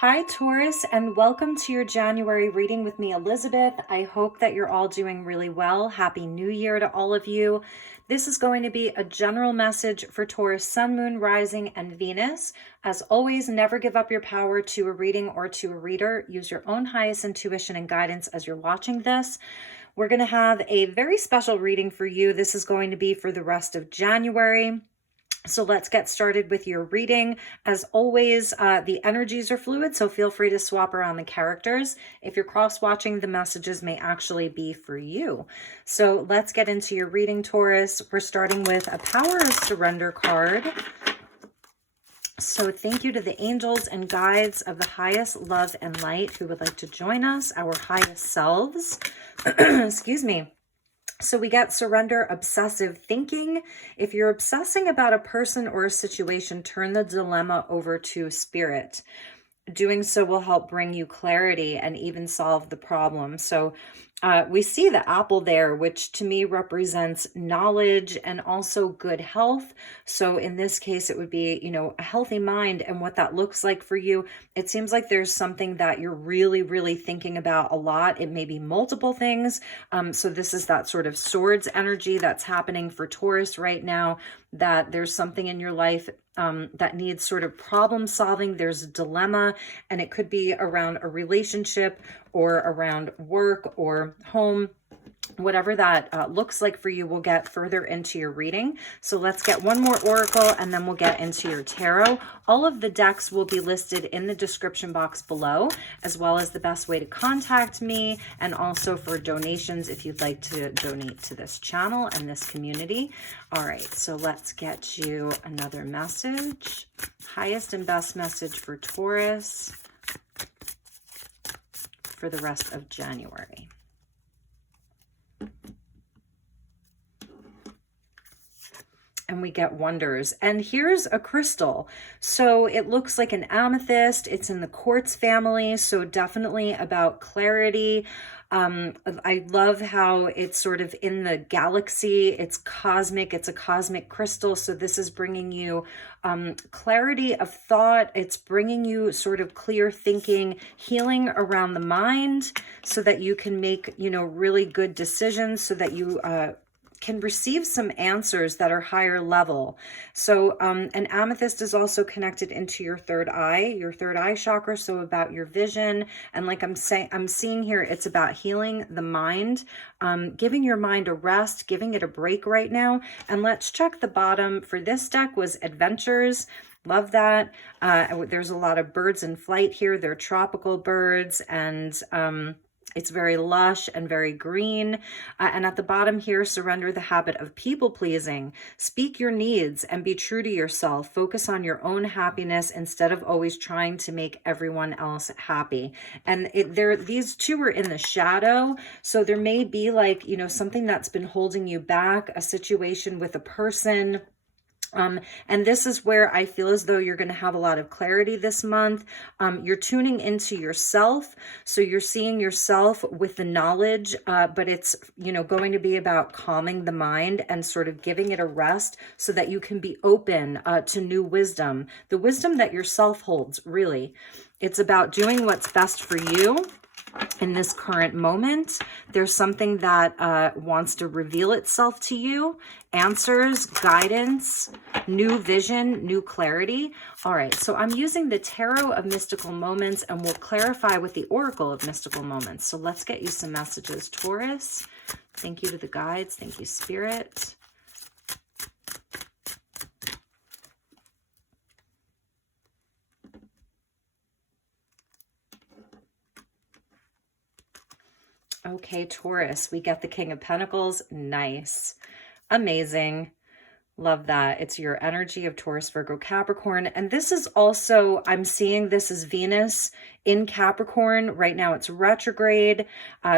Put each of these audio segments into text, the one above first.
Hi, Taurus, and welcome to your January reading with me, Elizabeth. I hope that you're all doing really well. Happy New Year to all of you. This is going to be a general message for Taurus, Sun, Moon, Rising, and Venus. As always, never give up your power to a reading or to a reader. Use your own highest intuition and guidance as you're watching this. We're going to have a very special reading for you. This is going to be for the rest of January. So let's get started with your reading. As always, the energies are fluid, so feel free to swap around the characters. If you're cross-watching, the messages may actually be for you. So let's get into your reading, Taurus. We're starting with a Power of Surrender card. So thank you to the angels and guides of the highest love and light who would like to join us, our highest selves. Excuse me. So we get surrender, obsessive thinking. If you're obsessing about a person or a situation, turn the dilemma over to spirit. Doing so will help bring you clarity and even solve the problem. So we see the apple there, which to me represents knowledge and also good health. So in this case, it would be, a healthy mind and what that looks like for you. It seems like there's something that you're really, really thinking about a lot. It may be multiple things. So this is that sort of swords energy that's happening for Taurus right now, that there's something in your life that needs sort of problem solving. There's a dilemma, and it could be around a relationship or around work or home. Whatever that looks like for you, we'll get further into your reading. So let's get one more oracle and then we'll get into your tarot. All of the decks will be listed in the description box below, as well as the best way to contact me, and also for donations if you'd like to donate to this channel and this community. All right, so let's get you another message. Highest and best message for Taurus for the rest of January. And we get wonders. And here's a crystal. So it looks like an amethyst. It's in the quartz family. So definitely about clarity. I love how it's sort of in the galaxy. It's cosmic. It's a cosmic crystal. So this is bringing you clarity of thought. It's bringing you sort of clear thinking, healing around the mind so that you can make, really good decisions, so that you can receive some answers that are higher level. So an amethyst is also connected into your third eye chakra. So about your vision. And like I'm seeing here, it's about healing the mind, giving your mind a rest, giving it a break right now. And let's check the bottom for this deck was adventures. Love that. There's a lot of birds in flight here. They're tropical birds, and it's very lush and very green. And at the bottom here, surrender the habit of people-pleasing. Speak your needs and be true to yourself. Focus on your own happiness instead of always trying to make everyone else happy. And these two are in the shadow. So there may be like, something that's been holding you back, a situation with a person. And this is where I feel as though you're going to have a lot of clarity this month. You're tuning into yourself. So you're seeing yourself with the knowledge, but it's, going to be about calming the mind and sort of giving it a rest so that you can be open to new wisdom, the wisdom that yourself holds, really. It's about doing what's best for you. In this current moment, there's something that wants to reveal itself to you. Answers, guidance, new vision, new clarity. All right, so I'm using the Tarot of Mystical Moments, and we'll clarify with the Oracle of Mystical Moments. So let's get you some messages, Taurus. Thank you to the guides. Thank you, Spirit. Okay, Taurus, we get the King of Pentacles. Nice. Amazing. Love that. It's your energy of Taurus, Virgo, Capricorn. And this is also, I'm seeing this as Venus in Capricorn. Right now it's retrograde.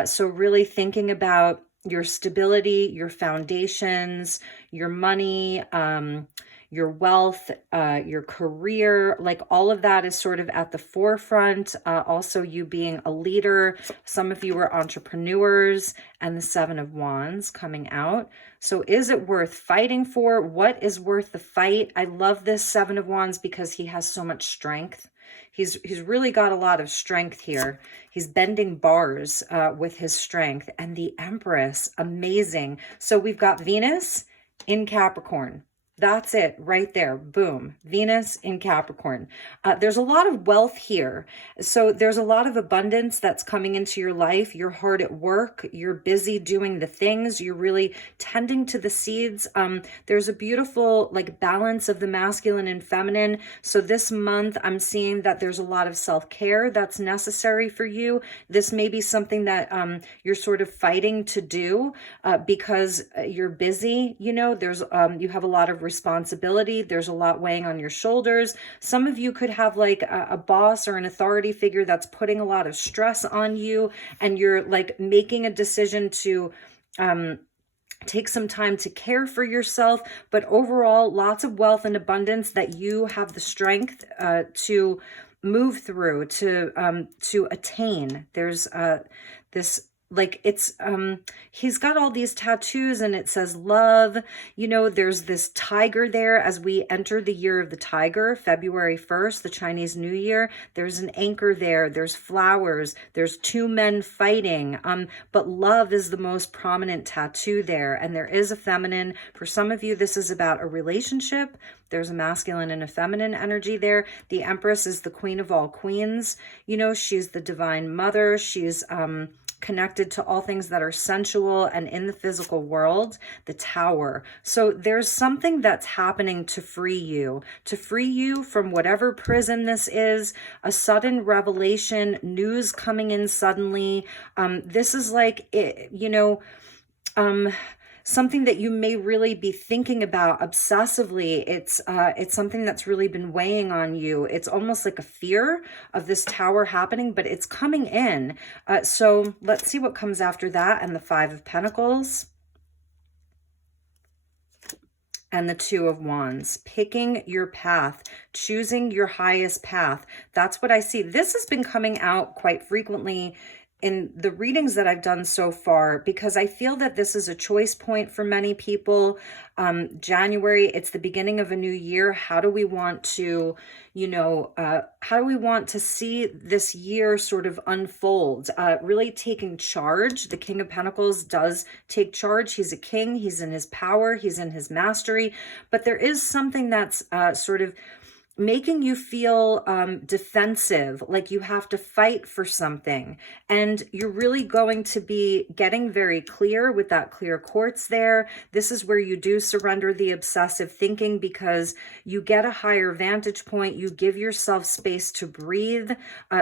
So really thinking about your stability, your foundations, your money, your wealth, your career, like all of that is sort of at the forefront. Also you being a leader. Some of you are entrepreneurs, and the Seven of Wands coming out. So is it worth fighting for? What is worth the fight? I love this Seven of Wands because he has so much strength. He's really got a lot of strength here. He's bending bars with his strength. And the Empress, amazing. So we've got Venus in Capricorn. That's it right there. Boom. Venus in Capricorn. There's a lot of wealth here. So there's a lot of abundance that's coming into your life. You're hard at work. You're busy doing the things. You're really tending to the seeds. There's a beautiful like balance of the masculine and feminine. So this month I'm seeing that there's a lot of self-care that's necessary for you. This may be something that you're sort of fighting to do because you're busy. You know, there's you have a lot of responsibility. There's a lot weighing on your shoulders. Some of you could have like a boss or an authority figure that's putting a lot of stress on you, and you're like making a decision to take some time to care for yourself. But overall, lots of wealth and abundance that you have the strength to move through, to attain. There's this, like, it's he's got all these tattoos and it says love. You know, there's this tiger there as we enter the year of the tiger, February 1st, the Chinese New Year. There's an anchor there. There's flowers. There's two men fighting. But love is the most prominent tattoo there. And there is a feminine. For some of you, this is about a relationship. There's a masculine and a feminine energy there. The Empress is the queen of all queens. You know, she's the divine mother. She's connected to all things that are sensual and in the physical world. The Tower. So there's something that's happening to free you from whatever prison this is, a sudden revelation, news coming in suddenly. This is like, you know, something that you may really be thinking about obsessively. It's something that's really been weighing on you. It's almost like a fear of this Tower happening, but it's coming in. So let's see what comes after that. And the Five of Pentacles and the Two of Wands. Picking your path, choosing your highest path. That's what I see. This has been coming out quite frequently in the readings that I've done so far, because I feel that this is a choice point for many people. January, it's the beginning of a new year. How do we want to, you know, how do we want to see this year sort of unfold? Really taking charge. The King of Pentacles does take charge. He's a king. He's in his power. He's in his mastery. But there is something that's sort of making you feel defensive, like you have to fight for something. And you're really going to be getting very clear with that clear quartz there. This is where you do surrender the obsessive thinking, because you get a higher vantage point. You give yourself space to breathe.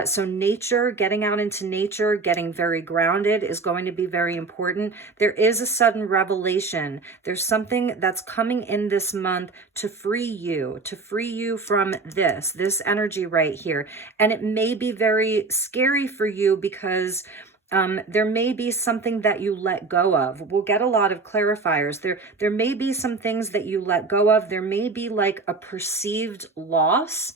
So nature, getting out into nature, getting very grounded is going to be very important. There is a sudden revelation. There's something that's coming in this month to free you from this energy right here. And it may be very scary for you because there may be something that you let go of. We'll get a lot of clarifiers. There may be some things that you let go of. There may be like a perceived loss,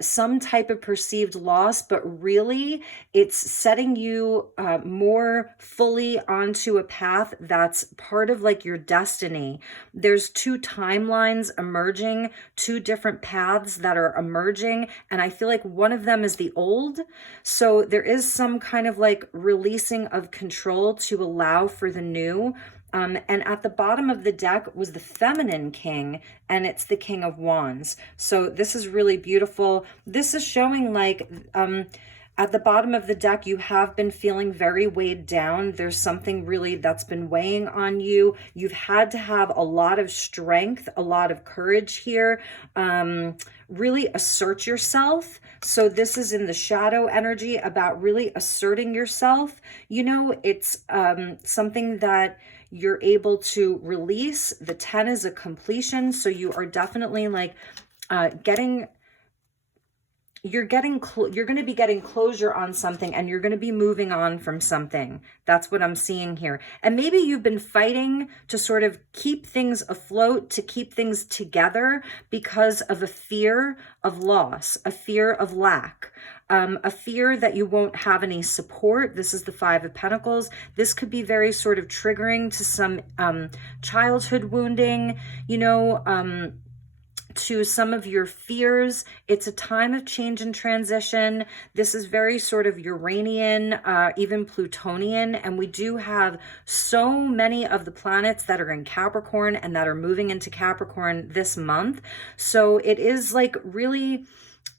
some type of perceived loss, but really it's setting you more fully onto a path that's part of like your destiny. There's two timelines emerging, two different paths that are emerging, and I feel like one of them is the old. So there is some kind of like releasing of control to allow for the new. And at the bottom of the deck was the feminine king, and it's the King of Wands. So this is really beautiful. This is showing like at the bottom of the deck, you have been feeling very weighed down. There's something really that's been weighing on you. You've had to have a lot of strength, a lot of courage here. Really assert yourself. So this is in the shadow energy about really asserting yourself. You know, it's something that you're able to release. The 10 is a completion. So you are definitely like you're going to be getting closure on something, and you're going to be moving on from something. That's what I'm seeing here. And maybe you've been fighting to sort of keep things afloat, to keep things together because of a fear of loss, a fear of lack, a fear that you won't have any support. This is the Five of Pentacles. This could be very sort of triggering to some childhood wounding, you know, to some of your fears. It's a time of change and transition. This is very sort of Uranian, even Plutonian, and we do have so many of the planets that are in Capricorn and that are moving into Capricorn this month. So it is like really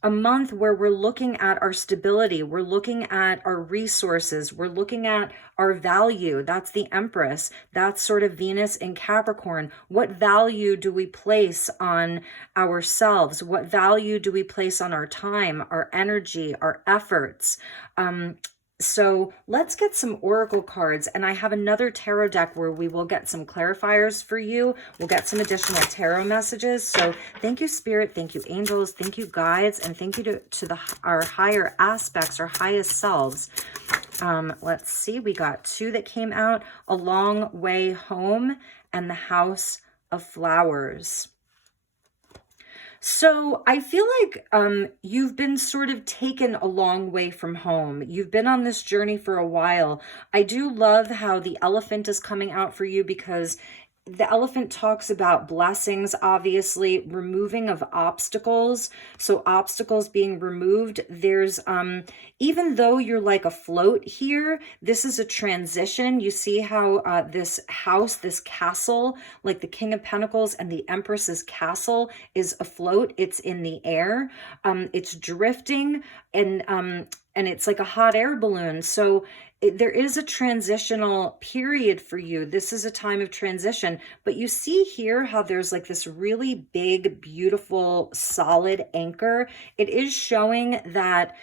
a month where we're looking at our stability, we're looking at our resources, we're looking at our value. That's the Empress. That's sort of Venus in Capricorn. What value do we place on ourselves? What value do we place on our time, our energy, our efforts? So let's get some oracle cards, and I have another tarot deck where we will get some clarifiers for you. We'll get some additional tarot messages. So thank you, Spirit. Thank you, angels. Thank you, guides. And thank you to our higher aspects, our highest selves. Let's see. We got 2 that came out. A Long Way Home and the House of Flowers. So I feel like you've been sort of taken a long way from home. You've been on this journey for a while. I do love how the elephant is coming out for you, because the elephant talks about blessings, obviously, removing of obstacles. So obstacles being removed. There's, even though you're like afloat here, this is a transition. You see how this house, this castle, like the King of Pentacles and the Empress's castle is afloat. It's in the air. It's drifting, and it's like a hot air balloon. So there is a transitional period for you. This is a time of transition, but you see here how there's like this really big, beautiful, solid anchor. It is showing that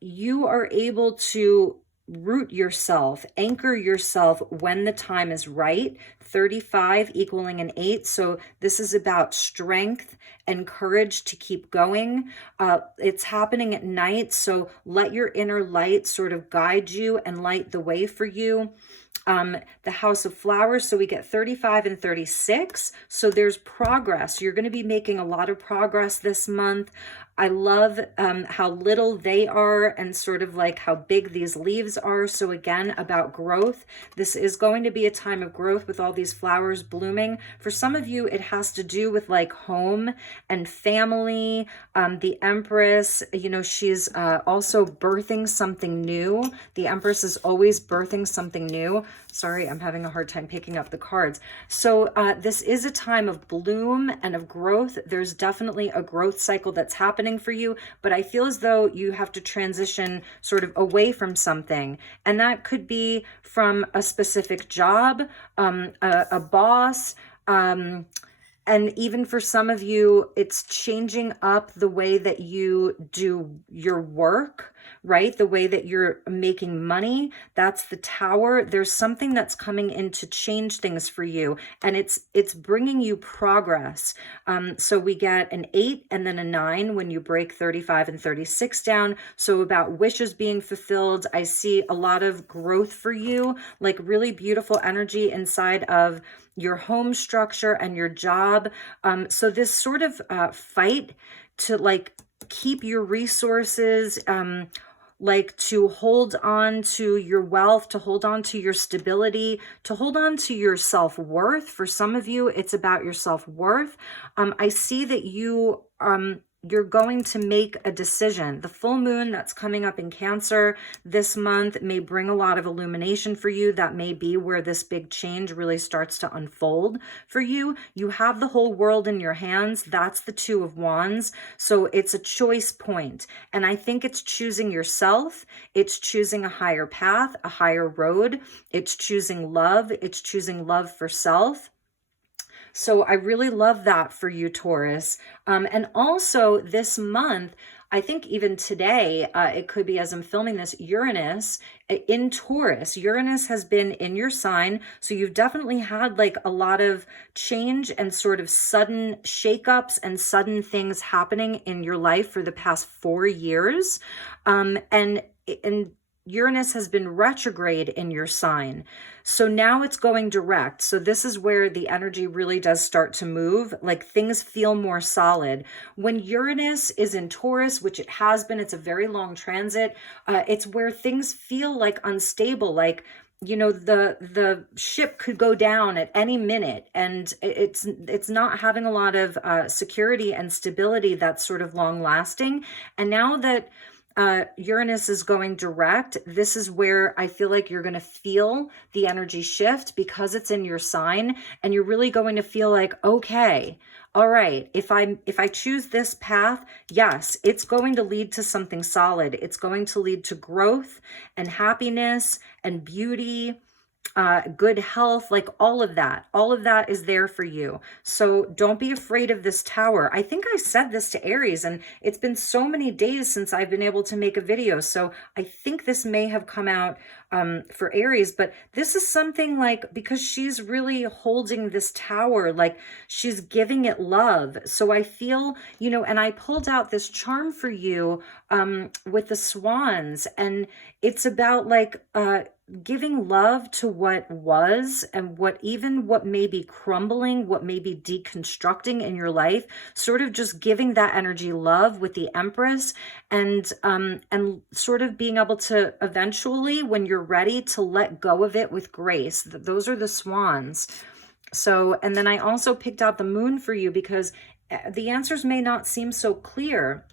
you are able to root yourself, anchor yourself when the time is right. 35 equaling an 8. So this is about strength and courage to keep going. It's happening at night. So let your inner light sort of guide you and light the way for you. The House of Flowers. So we get 35 and 36. So there's progress. You're going to be making a lot of progress this month. I love how little they are and sort of like how big these leaves are. So again, about growth. This is going to be a time of growth with all these flowers blooming. For some of you, it has to do with like home and family. The Empress, you know, she's also birthing something new. The Empress is always birthing something new. Sorry, I'm having a hard time picking up the cards. So this is a time of bloom and of growth. There's definitely a growth cycle that's happening for you, but I feel as though you have to transition sort of away from something. And that could be from a specific job, a boss, and even for some of you, it's changing up the way that you do your work, right? The way that you're making money. That's the Tower. There's something that's coming in to change things for you, and it's bringing you progress. So we get an 8 and then a 9 when you break 35 and 36 down. So about wishes being fulfilled. I see a lot of growth for you, like really beautiful energy inside of your home structure and your job. So this sort of fight to like keep your resources, like to hold on to your wealth, to hold on to your stability, to hold on to your self-worth. For some of you, it's about your self-worth. I see that you're going to make a decision. The full moon that's coming up in Cancer this month may bring a lot of illumination for you. That may be where this big change really starts to unfold for you. You have the whole world in your hands. That's the Two of Wands. So it's a choice point. And I think it's choosing yourself. It's choosing a higher path, a higher road. It's choosing love. It's choosing love for self. So I really love that for you, Taurus. And also this month, I think even today, it could be as I'm filming this, Uranus in Taurus. Uranus has been in your sign. So you've definitely had like a lot of change and sort of sudden shakeups and sudden things happening in your life for the past 4 years. And Uranus has been retrograde in your sign. So now it's going direct. So this is where the energy really does start to move. Like things feel more solid. When Uranus is in Taurus, which it has been, it's a very long transit. It's where things feel like unstable, like you know, the ship could go down at any minute, and it's not having a lot of security and stability that's sort of long lasting. And now that Uranus is going direct, this is where I feel like you're going to feel the energy shift because it's in your sign, and you're really going to feel like, okay, all right, if I choose this path, yes, it's going to lead to something solid. It's going to lead to growth and happiness and beauty, good health, like all of that is there for you. So don't be afraid of this tower. I think I said this to Aries, and it's been so many days since I've been able to make a video. So I think this may have come out for Aries, but this is something like, because she's really holding this tower, like she's giving it love. So I feel, you know, and I pulled out this charm for you with the swans, and it's about like, giving love to what was, and what may be crumbling, what may be deconstructing in your life, sort of just giving that energy love with the Empress, and sort of being able to eventually, when you're ready, to let go of it with grace. Those are the swans. So, and then I also picked out the moon for you because the answers may not seem so clear.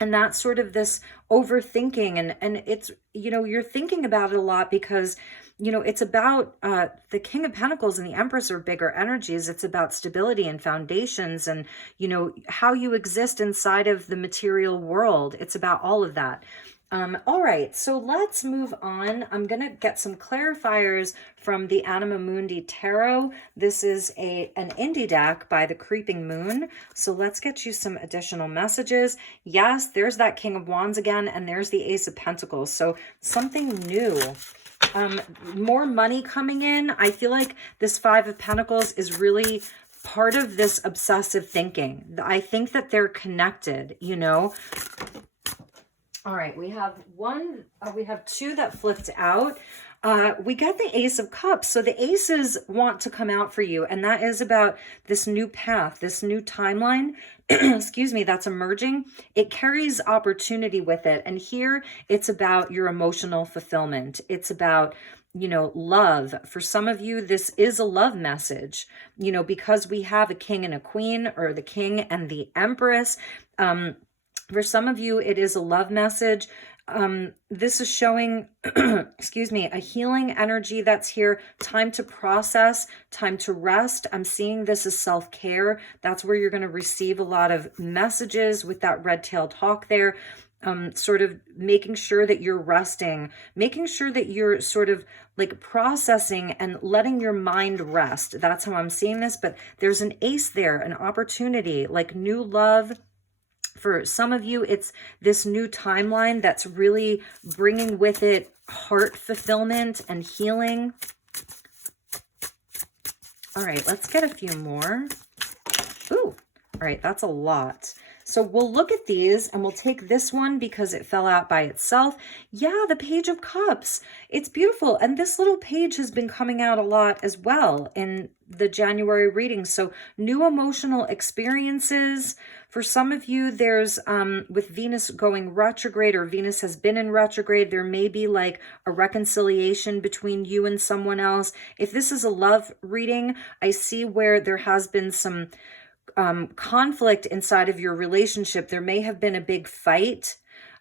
And that's sort of this overthinking, and it's, you know, you're thinking about it a lot because, you know, it's about the King of Pentacles and the Empress are bigger energies. It's about stability and foundations, and, you know, how you exist inside of the material world. It's about all of that. All right, so let's move on. I'm going to get some clarifiers from the Anima Mundi Tarot. This is an indie deck by the Creeping Moon. So let's get you some additional messages. Yes, there's that King of Wands again, and there's the Ace of Pentacles. So something new. More money coming in. I feel like this Five of Pentacles is really part of this obsessive thinking. I think that they're connected, you know. All right, we have two that flipped out. We got the Ace of Cups. So the aces want to come out for you, and that is about this new path, this new timeline, excuse me, that's emerging. It carries opportunity with it. And here it's about your emotional fulfillment. It's about, you know, love. For some of you, this is a love message, you know, because we have a king and a queen, or the king and the Empress. For some of you, it is a love message. This is showing, excuse me, a healing energy that's here. Time to process, time to rest. I'm seeing this as self-care. That's where you're going to receive a lot of messages with that red-tailed hawk there. Sort of making sure that you're resting, making sure that you're sort of like processing and letting your mind rest. That's how I'm seeing this. But there's an ace there, an opportunity, like new love. For some of you, it's this new timeline that's really bringing with it heart fulfillment and healing. All right, let's get a few more. Ooh, all right, that's a lot. So we'll look at these, and we'll take this one because it fell out by itself. Yeah, the Page of Cups. It's beautiful. And this little page has been coming out a lot as well in the January reading. So new emotional experiences. For some of you, there's with Venus going retrograde, or Venus has been in retrograde, there may be like a reconciliation between you and someone else. If this is a love reading, I see where there has been some conflict inside of your relationship. There may have been a big fight.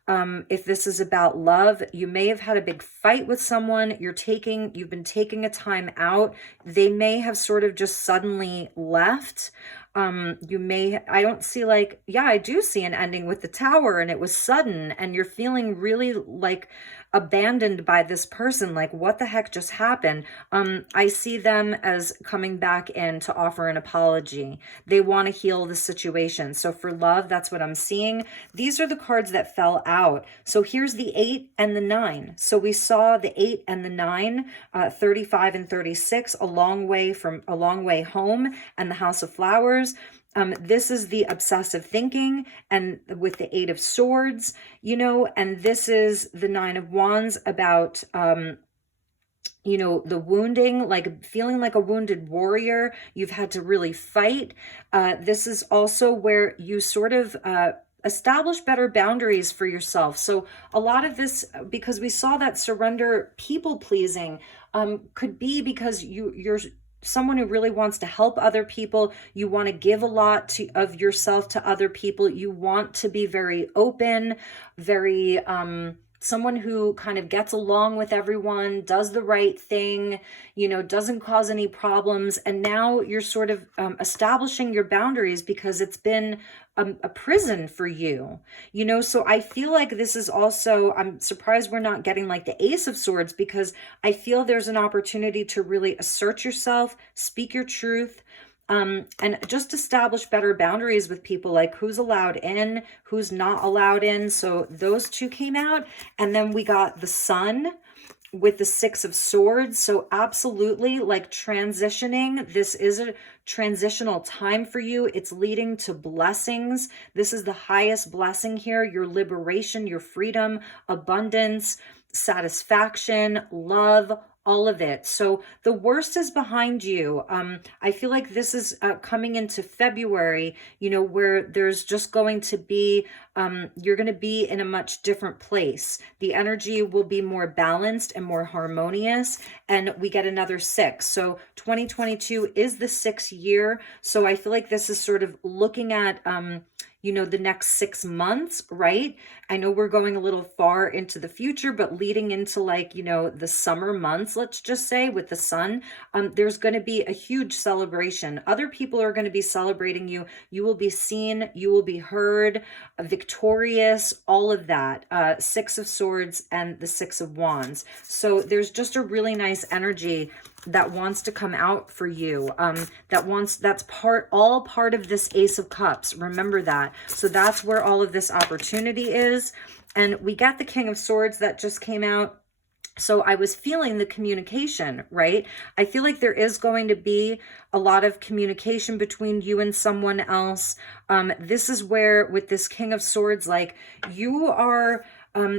If this is about love, you may have had a big fight with someone. You've been taking a time out. They may have sort of just suddenly left. I don't see like, yeah, I do see an ending with the Tower, and it was sudden, and you're feeling really like abandoned by this person. Like, what the heck just happened? I see them as coming back in to offer an apology. They want to heal the situation. So for love, that's what I'm seeing. These are the cards that fell out. So here's the 8 and the 9. So we saw the 8 and the 9, 35 and 36, a long way home, and the House of Flowers. This is the obsessive thinking, and with the 8 of Swords, you know, and this is the 9 of Wands about, you know, the wounding, like feeling like a wounded warrior. You've had to really fight. This is also where you sort of establish better boundaries for yourself. So a lot of this, because we saw that surrender, people pleasing, could be because you're someone who really wants to help other people. You want to give a lot of yourself to other people. You want to be very open, very someone who kind of gets along with everyone, does the right thing, doesn't cause any problems. And now you're sort of establishing your boundaries because it's been a prison for you, so I feel like this is also, I'm surprised we're not getting like the Ace of Swords, because I feel there's an opportunity to really assert yourself, speak your truth, and just establish better boundaries with people, like who's allowed in, who's not allowed in. So those two came out. And then we got the Sun with the Six of Swords. So absolutely, like transitioning. This is a transitional time for you. It's leading to blessings. This is the highest blessing here: your liberation, your freedom, abundance, satisfaction, love, all of it. So the worst is behind you. I feel like this is coming into February, where there's just going to be, you're going to be in a much different place. The energy will be more balanced and more harmonious. And we get another 6. So 2022 is the 6th year. So I feel like this is sort of looking at, the next 6 months, right? I know we're going a little far into the future, but leading into like, the summer months, let's just say, with the Sun, there's going to be a huge celebration. Other people are going to be celebrating you. You will be seen, you will be heard, victorious, all of that. 6 of Swords and the 6 of Wands. So there's just a really nice energy that wants to come out for you, that's all part of this Ace of Cups. Remember that. So that's where all of this opportunity is. And we got the King of Swords that just came out. So I was feeling the communication, right? I feel like there is going to be a lot of communication between you and someone else. This is where, with this King of Swords, like you are,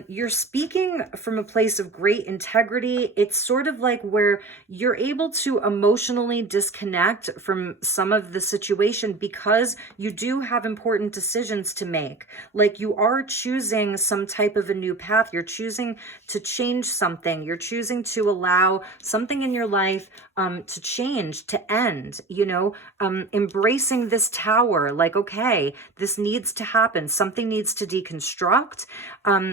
you're speaking from a place of great integrity. It's sort of like where you're able to emotionally disconnect from some of the situation because you do have important decisions to make. Like you are choosing some type of a new path. You're choosing to change something. You're choosing to allow something in your life to change, to end, embracing this tower, like, okay, this needs to happen. Something needs to deconstruct,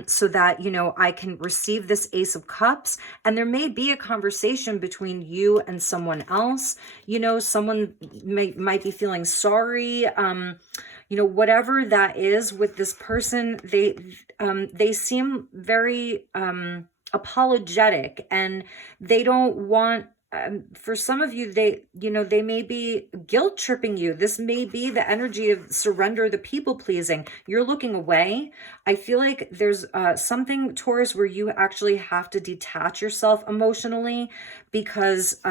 so that, I can receive this Ace of Cups. And there may be a conversation between you and someone else, someone might be feeling sorry, whatever that is with this person. They seem very, apologetic, and they don't want, for some of you, they may be guilt tripping you. This may be the energy of surrender, the people pleasing. You're looking away. I feel like there's something, Taurus, where you actually have to detach yourself emotionally because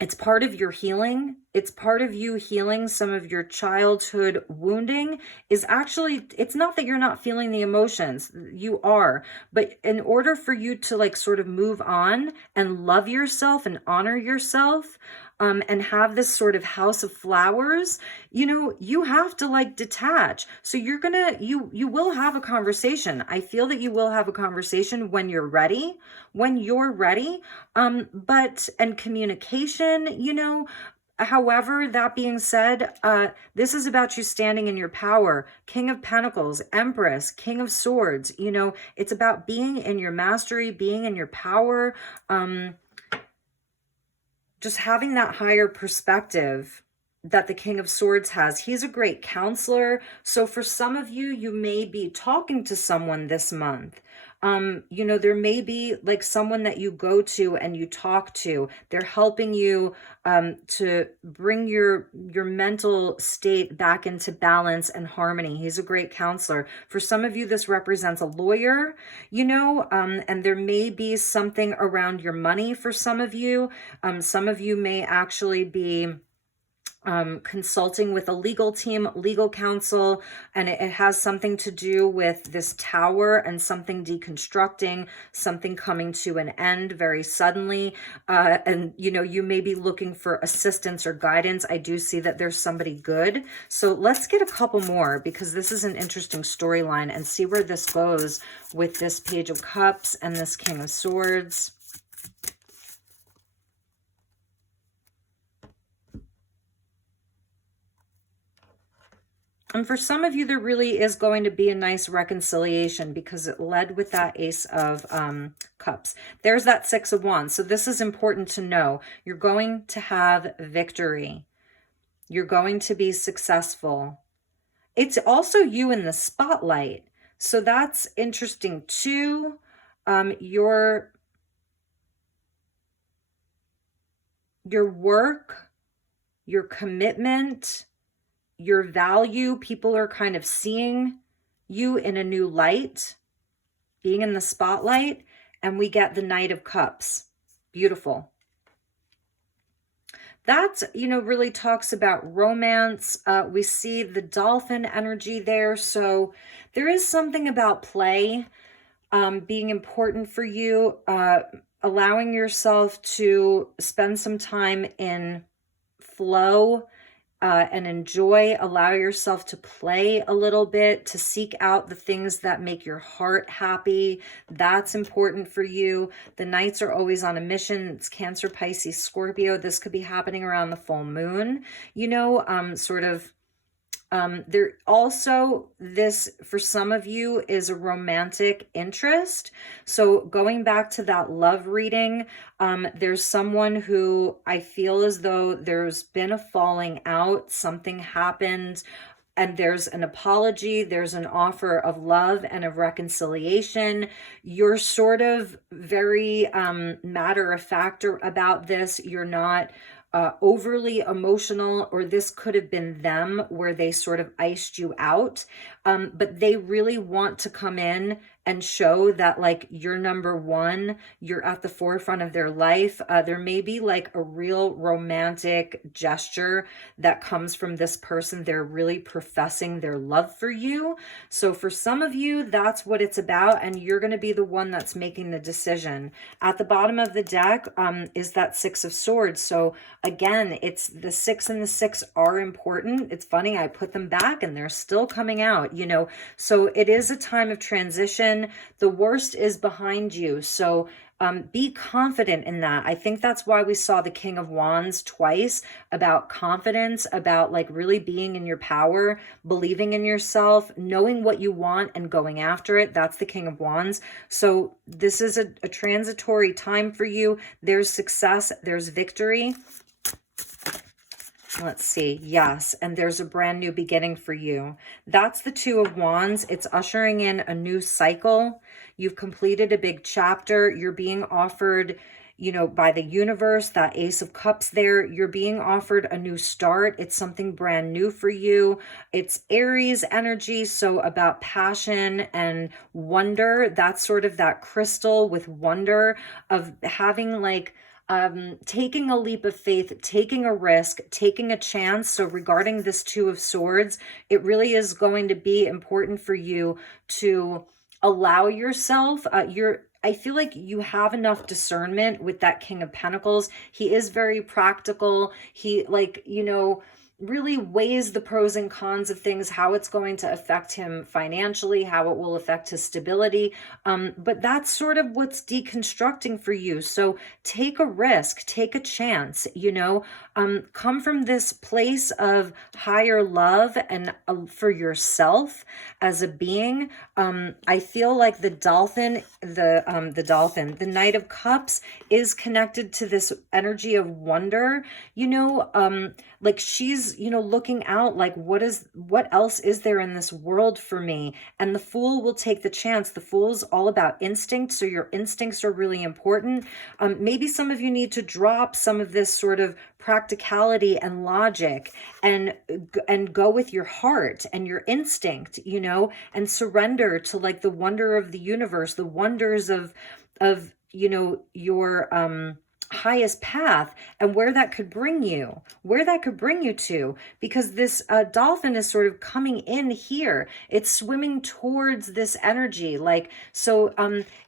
it's part of your healing. It's part of you healing some of your childhood wounding. Is actually, it's not that you're not feeling the emotions. You are. But in order for you to like sort of move on and love yourself and honor yourself, and have this sort of house of flowers, you have to like detach. So you will have a conversation. I feel that you will have a conversation when you're ready, and communication, however, that being said, this is about you standing in your power. King of Pentacles, Empress, King of Swords, it's about being in your mastery, being in your power, just having that higher perspective that the King of Swords has. He's a great counselor. So for some of you, you may be talking to someone this month. There may be like someone that you go to and you talk to. They're helping you to bring your mental state back into balance and harmony. He's a great counselor. For some of you, this represents a lawyer, and there may be something around your money for some of you. Some of you may actually be consulting with a legal team, legal counsel, and it has something to do with this tower and something deconstructing, something coming to an end very suddenly. And, you know, you may be looking for assistance or guidance. I do see that there's somebody good. So let's get a couple more, because this is an interesting storyline, and see where this goes with this Page of Cups and this King of Swords. And for some of you, there really is going to be a nice reconciliation, because it led with that Ace of Cups. There's that Six of Wands. So this is important to know. You're going to have victory. You're going to be successful. It's also you in the spotlight. So that's interesting too. Your work, your commitment, your value, people are kind of seeing you in a new light, being in the spotlight, and we get the Knight of Cups. Beautiful. That, you know, really talks about romance. We see the dolphin energy there. So there is something about play being important for you, allowing yourself to spend some time in flow, and enjoy, allow yourself to play a little bit, to seek out the things that make your heart happy. That's important for you. The Knights are always on a mission. It's Cancer, Pisces, Scorpio. This could be happening around the full moon, you know, sort of. There also, this for some of you is a romantic interest. So going back to that love reading, there's someone who I feel as though there's been a falling out, something happened, and there's an apology, there's an offer of love and of reconciliation. You're sort of very matter of fact about this. You're not overly emotional, or this could have been them where they sort of iced you out. But they really want to come in and show that, like, you're number one, you're at the forefront of their life. There may be like a real romantic gesture that comes from this person. They're really professing their love for you. So for some of you, that's what it's about, and you're going to be the one that's making the decision. At the bottom of the deck is that Six of Swords. So again, it's the 6 and the 6 are important. It's funny, I put them back and they're still coming out, you know. So it is a time of transition. The worst is behind you. So be confident in that. I think that's why we saw the King of Wands twice, about confidence, about like really being in your power, believing in yourself, knowing what you want and going after it. That's the King of Wands. So this is a transitory time for you. There's success, there's victory. Let's see. Yes. And there's a brand new beginning for you. That's the Two of Wands. It's ushering in a new cycle. You've completed a big chapter. You're being offered, you know, by the universe, that Ace of Cups there. You're being offered a new start. It's something brand new for you. It's Aries energy. So about passion and wonder. That's sort of that crystal with wonder of having like, taking a leap of faith, taking a risk, taking a chance. So regarding this Two of Swords, it really is going to be important for you to allow yourself, I feel like you have enough discernment with that King of Pentacles. He is very practical. He, like, you know, really weighs the pros and cons of things, how it's going to affect him financially, how it will affect his stability. But that's sort of what's deconstructing for you. So take a risk, take a chance, you know, come from this place of higher love and for yourself as a being. I feel like the dolphin, the Knight of Cups is connected to this energy of wonder, you know, like she's, you know, looking out like, what else is there in this world for me? And the Fool will take the chance. The Fool is all about instinct. So your instincts are really important. Maybe some of you need to drop some of this sort of practicality and logic and go with your heart and your instinct, you know, and surrender to like the wonder of the universe, the wonders of, you know, your, highest path and where that could bring you, to, because this dolphin is sort of coming in here. It's swimming towards this energy. Like, so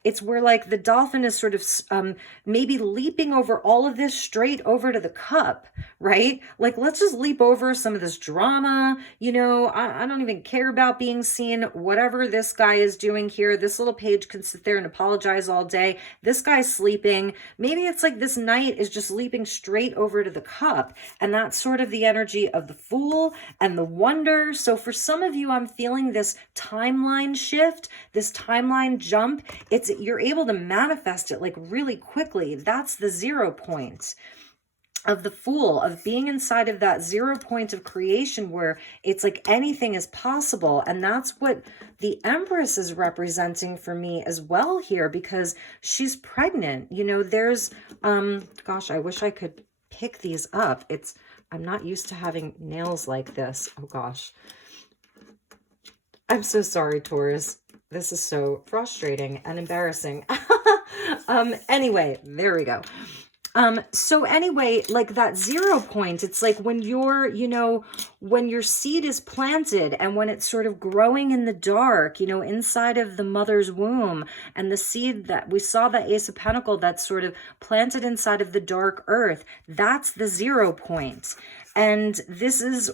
it's where like the dolphin is sort of maybe leaping over all of this straight over to the cup, right? Like, let's just leap over some of this drama. You know, I don't even care about being seen. Whatever this guy is doing here, this little page can sit there and apologize all day. This guy's sleeping. Maybe it's like this knight is just leaping straight over to the cup. And that's sort of the energy of the Fool and the Wonder. So for some of you, I'm feeling this timeline shift, this timeline jump. You're able to manifest it like really quickly. That's the 0 point of the Fool, of being inside of that 0 point of creation where it's like anything is possible. And that's what the Empress is representing for me as well here, because she's pregnant. You know, there's, gosh, I wish I could pick these up. I'm not used to having nails like this. Oh gosh. I'm so sorry, Taurus. This is so frustrating and embarrassing. Anyway, there we go. So anyway, like that 0 point, it's like when you're, you know, when your seed is planted and when it's sort of growing in the dark, you know, inside of the mother's womb, and the seed that we saw, that Ace of Pentacles that's sort of planted inside of the dark earth, that's the 0 point. And this is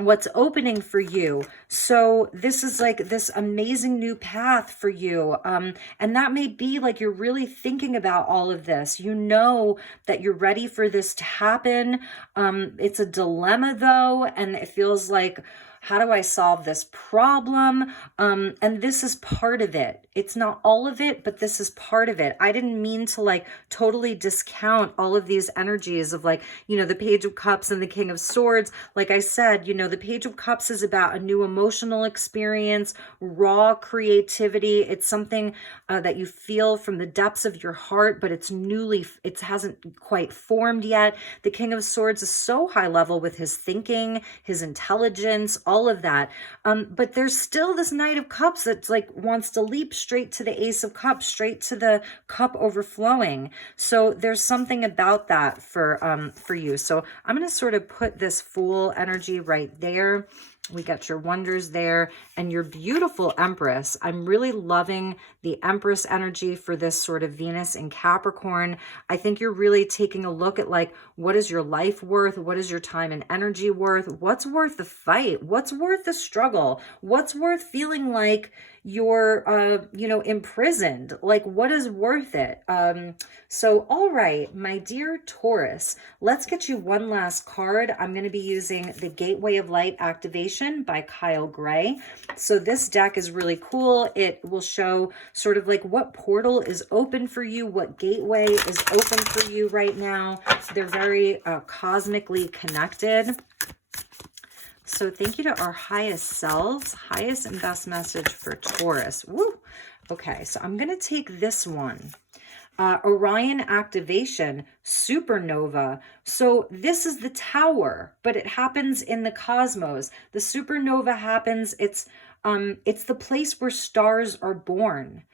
what's opening for you. So this is like this amazing new path for you. And that may be like you're really thinking about all of this. You know that you're ready for this to happen. It's a dilemma though, and it feels like, how do I solve this problem? And this is part of it. It's not all of it, but this is part of it. I didn't mean to like totally discount all of these energies of like, you know, the Page of Cups and the King of Swords. Like I said, you know, the Page of Cups is about a new emotional experience, raw creativity. It's something that you feel from the depths of your heart, but it hasn't quite formed yet. The King of Swords is so high level with his thinking, his intelligence, all of that. But there's still this Knight of Cups that's like wants to leap straight to the Ace of Cups, straight to the cup overflowing. So there's something about that for you. So I'm going to sort of put this Fool energy right there. We got your Wonders there and your beautiful Empress. I'm really loving the Empress energy for this sort of Venus in Capricorn. I think you're really taking a look at like, what is your life worth? What is your time and energy worth? What's worth the fight? What's worth the struggle? What's worth feeling like you're, you know, imprisoned? Like, what is worth it? So, all right, my dear Taurus, let's get you one last card. I'm going to be using the Gateway of Light activation by Kyle Gray. So this deck is really cool. It will show sort of like what portal is open for you, what gateway is open for you right now. They're very cosmically connected. So thank you to our highest selves, highest and best message for Taurus. Woo! Okay, so I'm going to take this one. Orion activation, supernova. So this is the tower, but it happens in the cosmos. The supernova happens, it's the place where stars are born.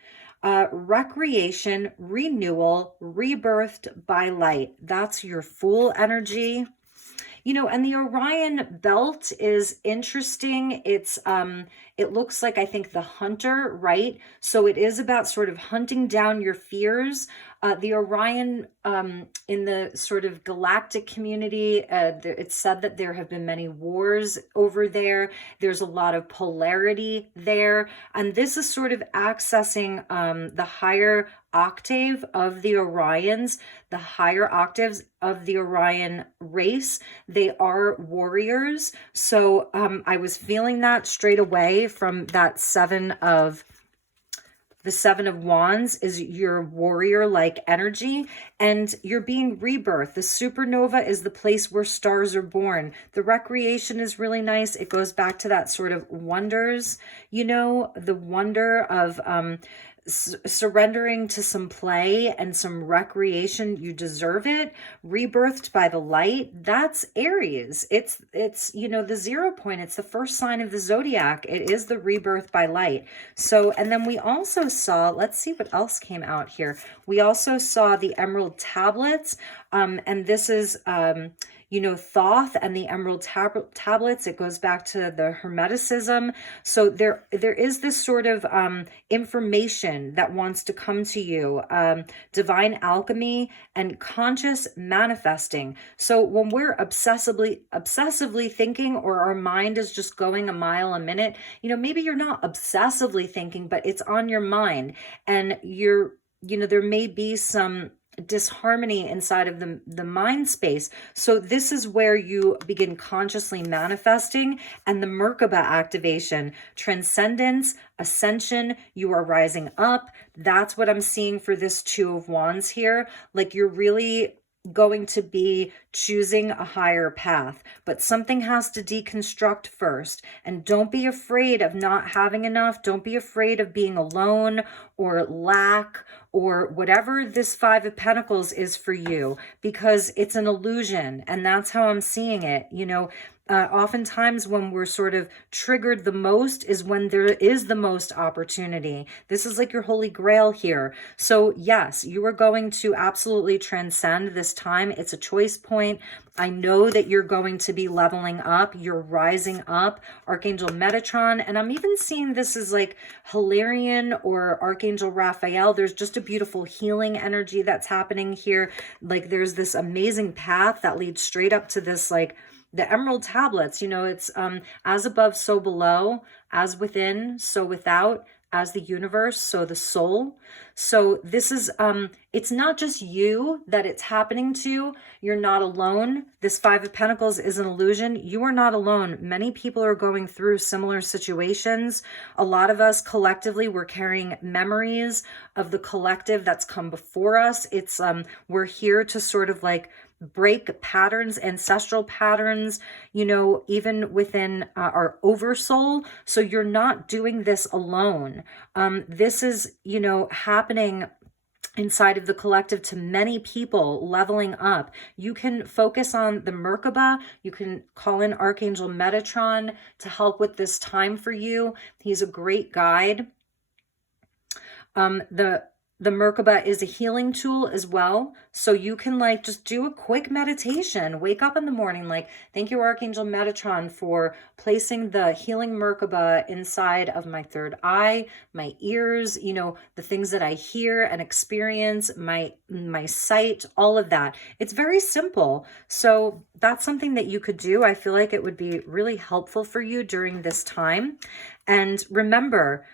Recreation, renewal, rebirthed by light. That's your Fool energy. You know, and the Orion belt is interesting. It looks like, I think, the hunter, right? So it is about sort of hunting down your fears. The Orion, in the sort of galactic community, it's said that there have been many wars over there. There's a lot of polarity there. And this is sort of accessing the higher octave of the Orions, the higher octaves of the Orion race. They are warriors. So I was feeling that straight away from that the Seven of Wands is your warrior-like energy, and you're being rebirthed. The supernova is the place where stars are born. The recreation is really nice. It goes back to that sort of wonders, you know, the wonder of surrendering to some play and some recreation. You deserve it. Rebirthed by the light. That's Aries. It's the 0 point. It's the first sign of the zodiac. It is the rebirth by light. So, and then we also saw, let's see what else came out here. We also saw the emerald tablets. And this is, Thoth and the emerald tablets. It goes back to the Hermeticism. So there is this sort of information that wants to come to you, divine alchemy and conscious manifesting. So when we're obsessively thinking, or our mind is just going a mile a minute, maybe you're not obsessively thinking, but it's on your mind, and there may be some disharmony inside of the mind space. So this is where you begin consciously manifesting, and the Merkaba activation, transcendence, ascension, you are rising up. That's what I'm seeing for this 2 of Wands here. Like, you're really going to be choosing a higher path, but something has to deconstruct first. And don't be afraid of not having enough. Don't be afraid of being alone or lack or whatever this 5 of Pentacles is for you, because it's an illusion. And that's how I'm seeing it. Oftentimes when we're sort of triggered the most is when there is the most opportunity. This is like your holy grail here. So yes, you are going to absolutely transcend this time. It's a choice point. I know that you're going to be leveling up. You're rising up. Archangel Metatron. And I'm even seeing this as like Hilarion or Archangel Raphael. There's just a beautiful healing energy that's happening here. Like, there's this amazing path that leads straight up to this, like, the emerald tablets. It's as above, so below, as within, so without, as the universe, so the soul. So this is, it's not just you that it's happening to. You're not alone. This 5 of Pentacles is an illusion. You are not alone. Many people are going through similar situations. A lot of us collectively, we're carrying memories of the collective that's come before us. It's, we're here to sort of like break patterns, ancestral patterns, even within our oversoul. So you're not doing this alone. This is, happening inside of the collective to many people, leveling up. You can focus on the Merkaba. You can call in Archangel Metatron to help with this time for you. He's a great guide. The Merkaba is a healing tool as well. So you can like just do a quick meditation. Wake up in the morning, like, thank you, Archangel Metatron, for placing the healing Merkaba inside of my third eye, my ears, the things that I hear and experience, my sight, all of that. It's very simple. So that's something that you could do. I feel like it would be really helpful for you during this time. And remember,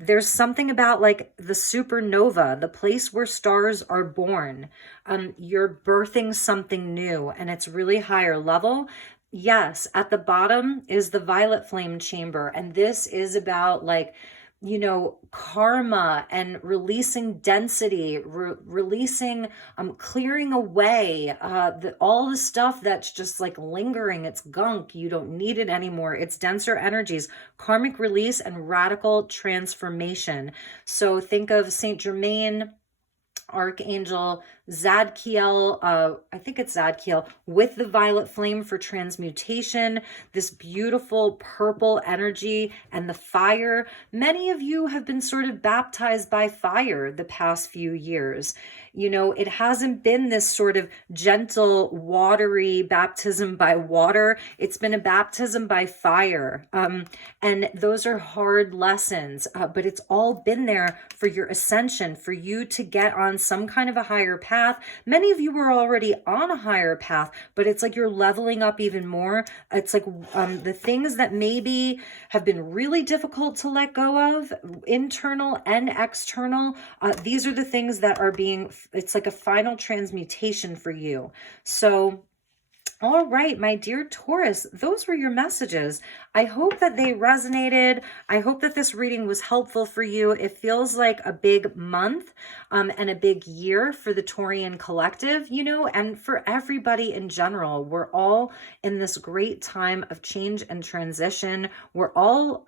there's something about like the supernova, the place where stars are born. You're birthing something new, and it's really higher level. Yes, at the bottom is the violet flame chamber. And this is about like, karma and releasing density, releasing, clearing away all the stuff that's just like lingering. It's gunk. You don't need it anymore. It's denser energies, karmic release and radical transformation. So think of Saint Germain, Archangel Zadkiel, I think it's Zadkiel, with the violet flame for transmutation, this beautiful purple energy and the fire. Many of you have been sort of baptized by fire the past few years. It hasn't been this sort of gentle, watery baptism by water. It's been a baptism by fire. And those are hard lessons, but it's all been there for your ascension, for you to get on some kind of a higher path. Many of you were already on a higher path, but it's like you're leveling up even more. It's like the things that maybe have been really difficult to let go of, internal and external, these are the things that are being, it's like a final transmutation for you. So All right, my dear Taurus, those were your messages. I hope that they resonated. I hope that this reading was helpful for you. It feels like a big month and a big year for the Taurian collective, you know, and for everybody in general. We're all in this great time of change and transition. We're all,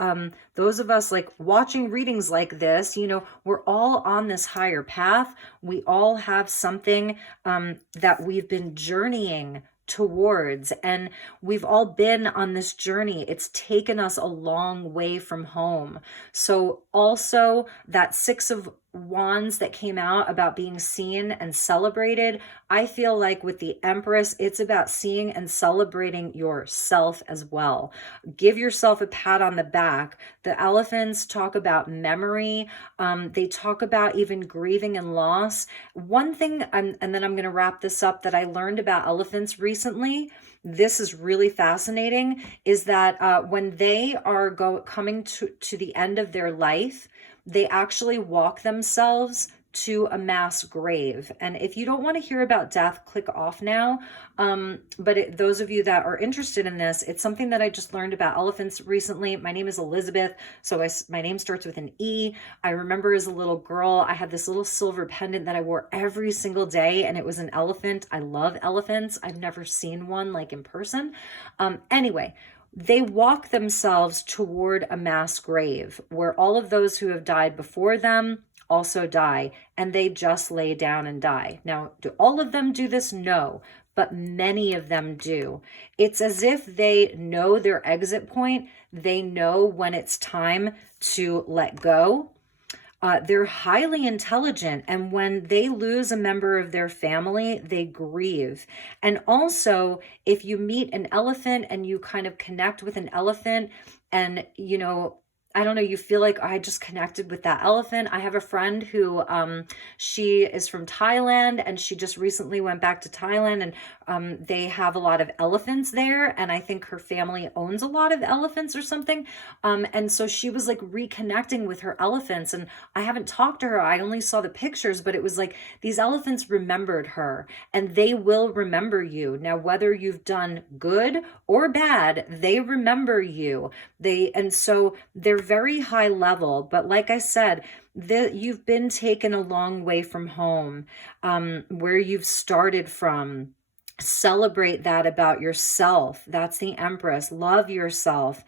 those of us like watching readings like this, you know, we're all on this higher path. We all have something that we've been journeying towards, and we've all been on this journey. It's taken us a long way from home. So also that Six of Wands that came out about being seen and celebrated, I feel like with the Empress, it's about seeing and celebrating yourself as well. Give yourself a pat on the back. The elephants talk about memory. They talk about even grieving and loss. One thing, and then I'm going to wrap this up, that I learned about elephants recently, this is really fascinating, is that when they are coming to the end of their life, they actually walk themselves to a mass grave. And if you don't want to hear about death, click off now. But those of you that are interested in this, it's something that I just learned about elephants recently. My name is Elizabeth, so my name starts with an E. I remember as a little girl, I had this little silver pendant that I wore every single day, and it was an elephant. I love elephants. I've never seen one like in person. Anyway, they walk themselves toward a mass grave where all of those who have died before them also die, and they just lay down and die. Now, do all of them do this? No, but many of them do. It's as if they know their exit point. They know when it's time to let go. They're highly intelligent, and when they lose a member of their family, they grieve. And also, if you meet an elephant and you kind of connect with an elephant, and you know, I don't know, you feel like, oh, I just connected with that elephant. I have a friend who she is from Thailand, and she just recently went back to Thailand, and they have a lot of elephants there, and I think her family owns a lot of elephants or something. And so she was like reconnecting with her elephants, and I haven't talked to her. I only saw the pictures, but it was like these elephants remembered her, and they will remember you. Now, whether you've done good or bad, they remember you. And so they're very high level, but like I said, you've been taken a long way from home, where you've started from. Celebrate that about yourself. That's the Empress. Love yourself.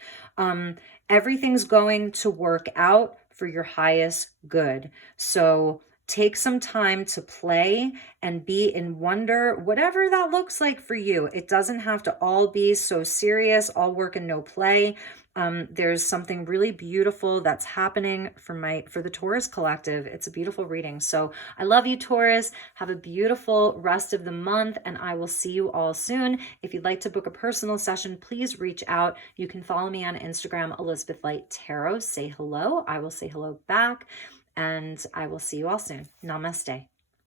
Everything's going to work out for your highest good. So take some time to play and be in wonder, whatever that looks like for you. It doesn't have to all be so serious, all work and no play. There's something really beautiful that's happening for the Taurus collective. It's a beautiful reading. So I love you, Taurus. Have a beautiful rest of the month, and I will see you all soon. If you'd like to book a personal session, please reach out. You can follow me on Instagram, Elizabeth Light Tarot. Say hello. I will say hello back, and I will see you all soon. Namaste.